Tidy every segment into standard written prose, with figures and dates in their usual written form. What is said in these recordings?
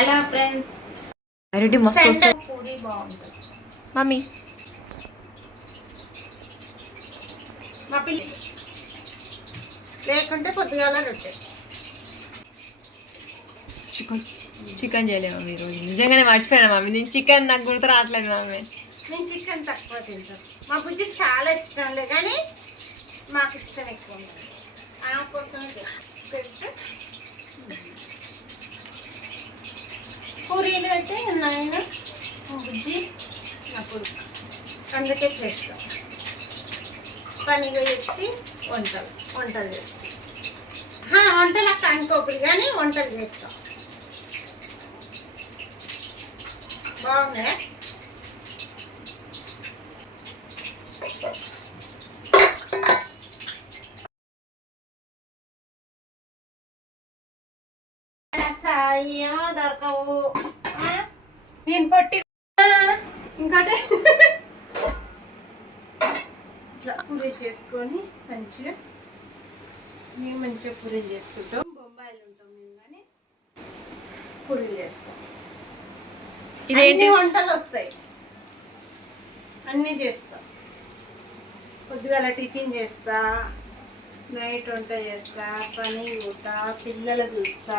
Hello friends, అరటి మస్తు వస్తుంది పూరి బాగుంటుంది. మమ్మీ మా పిల్లి లేకుంటే పొద్దుగాల రొట్టె. చికెన్ చేయలేము మమ్మీ ఈరోజు. నిజంగానే మర్చిపోయాను మమ్మీ, నేను చికెన్ నాకు గుర్తు రావట్లేదు మమ్మీ. నేను చికెన్ తక్కువ తింటాను. మా బుజ్జికి చాలా ఇష్టంలే, కానీ మాకు ఇష్టం ఎక్కువ ఉంటుంది. ఆమె కోసమే తెలుసు. పూరీలు అయితే నాయన బుజ్జి నాకు అందుకే చేస్తాం. పనిగా వచ్చి వంటలు చేస్తాం. వంటలకు అనుకోకూడదు, కానీ వంటలు చేస్తాం. బాగున్నాయా? ఏమో దొరకవు. నేను పట్టి ఇంకోటి ఇట్లా పూరీలు చేసుకొని మంచిగా పూరీలు చేసుకుంటాం. బొంబాయిలు ఉంటాం మేము, కానీ పూరీలు చేస్తాం. ఇదేంటి వంటలు వస్తాయి, అన్నీ చేస్తాం. పొద్దుగాల టిఫిన్ చేస్తా, నైట్ వంట చేస్తా, పని పోతా, పిల్లలు చూస్తా,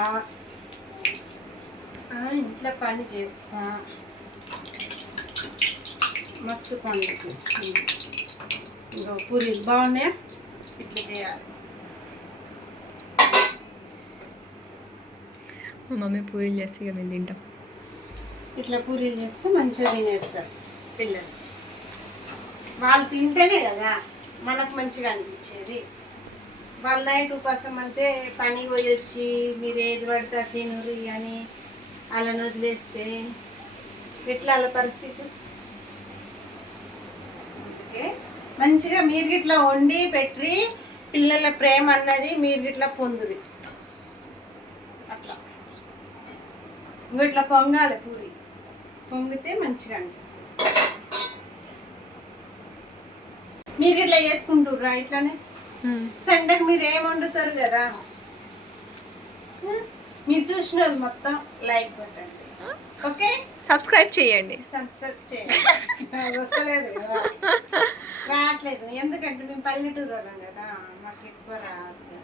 ఇంట్లో పని చేస్తా, మస్తు పనులు చేస్తాను. ఇంకా పూరీలు బాగున్నాయా? ఇట్లా చేయాలి. మా మమ్మీ పూరీలు చేస్తే ఇక మేము తింటాం. ఇట్లా పూరీలు చేస్తే మంచిగా తినేస్తారు పిల్లలు. వాళ్ళు తింటేనే కదా మనకు మంచిగా అనిపించేది. వాళ్ళ నైట్ ఉపాసం అంటే పని పోయి వచ్చి మీరు ఏది పడితే తినరు అని అలా వదిలేస్తే ఎట్లా వాళ్ళ పరిస్థితి? అందుకే మంచిగా మీరు గిట్లా వండి పెట్టి పిల్లల ప్రేమ అన్నది మీరు గిట్లా పొందురి. అట్లా ఇట్లా పొంగాలి, పూరి పొంగితే మంచిగా అనిపిస్తుంది. మీరు ఇట్లా చేసుకుంటుర్రా? ఇట్లానే సండేకి మీరు ఏం వండుతారు కదా, మీరు చూసిన వాళ్ళు మొత్తం లైక్ కొట్టండి. ఓకే, సబ్స్క్రైబ్ చేయండి. వస్తలేదు కదా, రావట్లేదు. ఎందుకంటే మేము పల్లెటూరు వాళ్ళం కదా, మాకు ఎక్కువ రాదు కదా.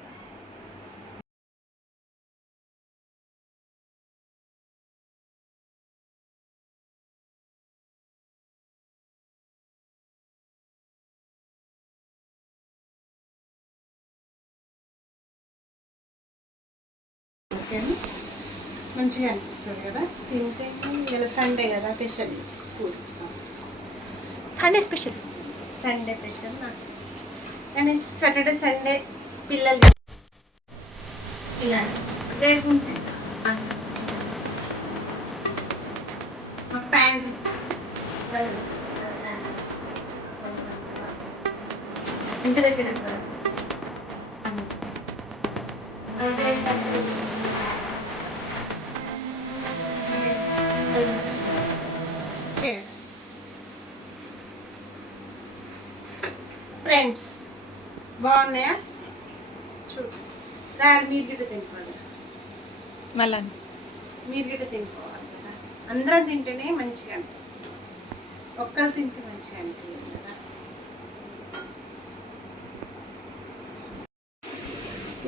మంచిగా అనిపిస్తుంది కదా తింటే. ఇలా సండే కదా స్పెషల్ ఫుడ్. సండే స్పెషల్ నాకు, కానీ సాటర్డే సండే పిల్లలు ఇంటి దగ్గర ఫ్రెండ్స్ బాగున్నాయా? చూడు, మీరు గిట్ట తినుకోవాలి, మళ్ళా మీరు గిట్ట తినుకోవాలి కదా. అందరం తింటేనే మంచిగా అనిపిస్తుంది, ఒక్కరు తింటే మంచిగా అనిపించదు కదా.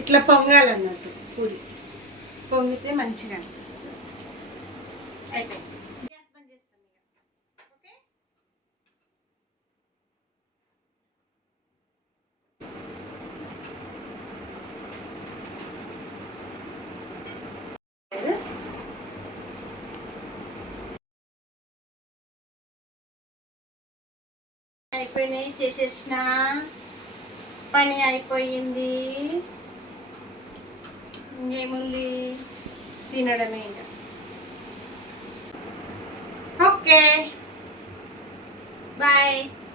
ఇట్లా పొంగాలన్నట్టు పూరి పొంగితే మంచిగా అనిపిస్తుంది. అయిపోయింది. గ్యాస్ బంద్ చేస్తాను ఇక. ఓకే, అయిపోయినాయి, చేసేసిన పని అయిపోయింది. ఇంకేముంది, తినడమే ఇంకా. Okay, bye.